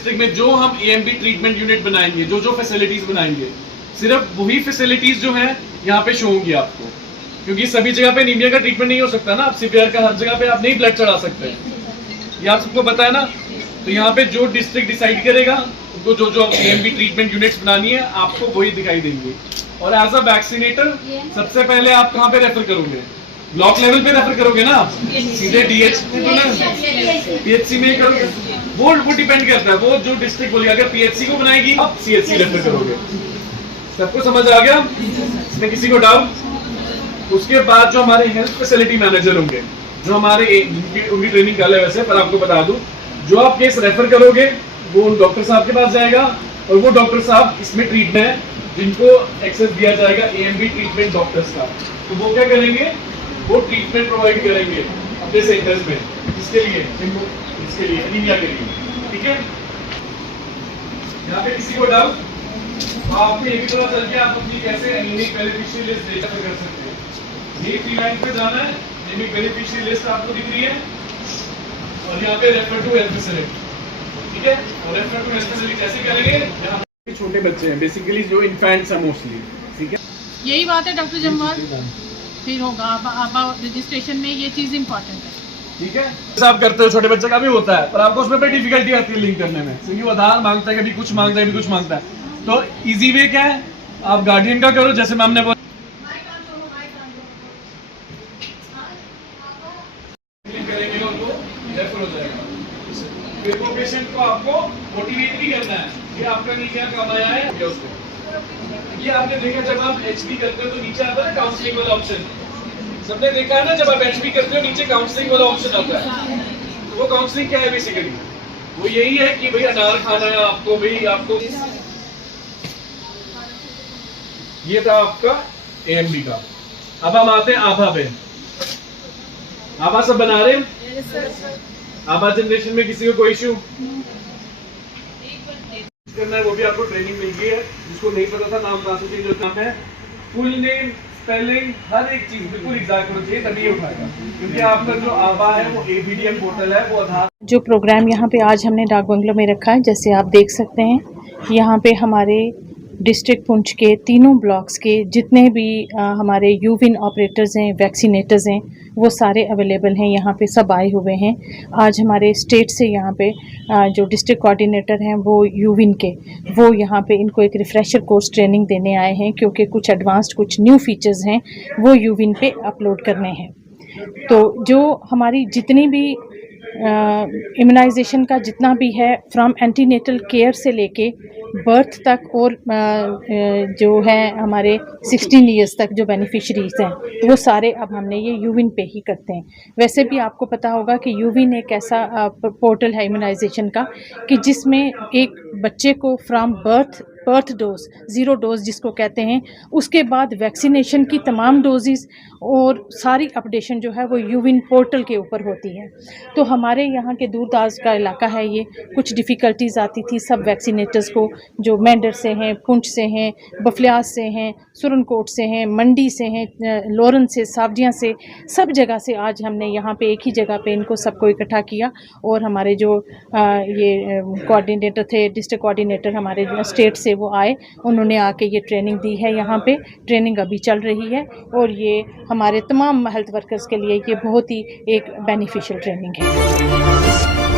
District में जो हम एएमबी ट्रीटमेंट यूनिट बनाएंगे, जो जो फैसिलिटीज बनाएंगे, सिर्फ वही फैसिलिटीज जो है यहाँ पे शो होंगी आपको, क्योंकि सभी जगह पे एनीमिया का ट्रीटमेंट नहीं हो सकता ना। आप सीपीआर का हर जगह पे आप नहीं ब्लड चढ़ा सकते, ये आप सबको पता है ना। तो यहाँ पे जो डिस्ट्रिक्ट डिसाइड करेगा उनको जो जो एएमबी ट्रीटमेंट यूनिट्स बनानी है आपको वही दिखाई देंगे। और एज अ वैक्सीनेटर सबसे पहले आप कहाँ पे रेफर करोगे? ब्लॉक लेवल पे रेफर करोगे ना आप, सीधे पीएचसी में करोगे। वो डिपेंड करता है, वो जो डिस्ट्रिक्ट बोलेगा। अगर पीएचसी को बनाएगी आप सीएचसी रेफर करोगे। सबको समझ आ गया? इसमें किसी को डाउट? उसके बाद जो हमारे हेल्थ फैसिलिटी मैनेजर होंगे, जो हमारे उनकी ट्रेनिंग कर है वैसे, पर आपको बता दूं, जो आप केस रेफर करोगे वो उन डॉक्टर साहब के पास जाएगा, और वो डॉक्टर साहब इसमें ट्रीटमेंट है जिनको एक्सेस दिया जाएगा एएमबी ट्रीटमेंट डॉक्टर्स का। तो वो क्या करेंगे? वो ट्रीटमेंट प्रोवाइड करेंगे अपने सेंटर्स में। इसके लिए इसके लिए एनीमिया के लिए, ठीक है। यहाँ पे किसी को डाउट? आपको ये भी पता चल गया आप अपनी कैसे एनीमिक बेनिफिशियरी लिस्ट रेफर कर सकते हैं। ये 3 लाइन पे जाना है, एनीमिक बेनिफिशियरी लिस्ट आपको दिख रही है, और यहाँ पे रेफर टू हेल्थ फैसिलिटी, ठीक है। और रेफर टू हेल्थ फैसिलिटी कैसे करेंगे? यहाँ पे छोटे बच्चे हैं बेसिकली, जो इन्फेंट्स हैं मोस्टली, ठीक है। यही बात है डॉक्टर जम्वाल, फिर होगा आबा रजिस्ट्रेशन में ये चीज इम्पोर्टेंट है, ठीक है। आप करते हो, छोटे बच्चे का भी होता है, पर आपको उसमें बड़ी डिफिकल्टी आती है लिंक करने में, क्योंकि वो आधार मांगता है, कभी कुछ मांगता है, कभी कुछ मांगता है। तो इजी वे क्या है? आप गार्डियन का करो, जैसे मैम ने बोला, करेंगे और वो रेफर हो जाएगा। फिर वो पेशेंट को आपको मोटिवेट भी करना है कि आपका नीचे कब आया है उसको। ये आपने देखा जब आप एचपी करते हो तो नीचे आता है काउंसलिंग वाला ऑप्शन, सबने देखा है ना। जब आप एचपी करते हो नीचे काउंसलिंग वाला ऑप्शन आता है। तो वो काउंसलिंग क्या है? बेसिकली वो यही है कि भाई अनार खाना है आपको, भाई आपको। ये था आपका एएमडी का। अब हम आते हैं आभा पे। आभा सब बना रहे हैं? आभा जनरेशन में किसी को कोई इश्यू करना है? वो भी आपको ट्रेनिंग मिल गई है। जिसको नहीं पता था नाम कहाँ से चेंज होता है, फुल नेम, स्पेलिंग, हर एक चीज बिल्कुल एग्जैक्ट होना चाहिए, तभी उठाएगा। क्योंकि आपका जो आभा है वो एबीडीएम पोर्टल है, वो आधार। जो प्रोग्राम यहाँ पे आज हमने डाक बंगलों में रखा है, जैसे आप देख सकते हैं, यहाँ पे हमारे डिस्ट्रिक्ट पुंछ के तीनों ब्लॉक्स के जितने भी हमारे यूविन ऑपरेटर्स हैं, वैक्सीनेटर्स हैं, वो सारे अवेलेबल हैं। यहाँ पे सब आए हुए हैं। आज हमारे स्टेट से यहाँ पे जो डिस्ट्रिक्ट कोऑर्डिनेटर हैं वो यूविन के, वो यहाँ पे इनको एक रिफ्रेशर कोर्स ट्रेनिंग देने आए हैं, क्योंकि कुछ एडवांस्ड, कुछ न्यू फीचर्स हैं वो यूविन पे अपलोड करने हैं। तो जो हमारी जितनी भी इम्यूनाइजेशन का जितना भी है, फ्रॉम एंटीनेटल केयर से लेके बर्थ तक, और जो है हमारे 16 ईयर्स तक जो बेनिफिशरीज हैं, वो सारे अब हमने ये यूविन पे ही करते हैं। वैसे भी आपको पता होगा कि यूविन एक ऐसा पोर्टल है इम्यूनाइजेशन का कि जिसमें एक बच्चे को फ्रॉम बर्थ डोज, 0 डोज जिसको कहते हैं, उसके बाद वैक्सीनेशन की तमाम डोजेस और सारी अपडेशन जो है वो यूविन पोर्टल के ऊपर होती है। तो हमारे यहाँ के दूरदराज का इलाका है, ये कुछ डिफ़िकल्टीज़ आती थी सब वैक्सीनेटर्स को, जो मेंढर से हैं, पुंछ से हैं, बफलियाज से हैं, सुरनकोट से हैं, मंडी से हैं, लोरन से, सावजियाँ से, सब जगह से आज हमने यहाँ पे एक ही जगह पे इनको सबको इकट्ठा किया। और हमारे जो ये कोऑर्डिनेटर थे, डिस्ट्रिक्ट कोऑर्डिनेटर हमारे स्टेट से, वो आए, उन्होंने आके ये ट्रेनिंग दी है। यहाँ पे ट्रेनिंग अभी चल रही है, और ये हमारे तमाम हेल्थ वर्कर्स के लिए ये बहुत ही एक बेनिफिशियल ट्रेनिंग है।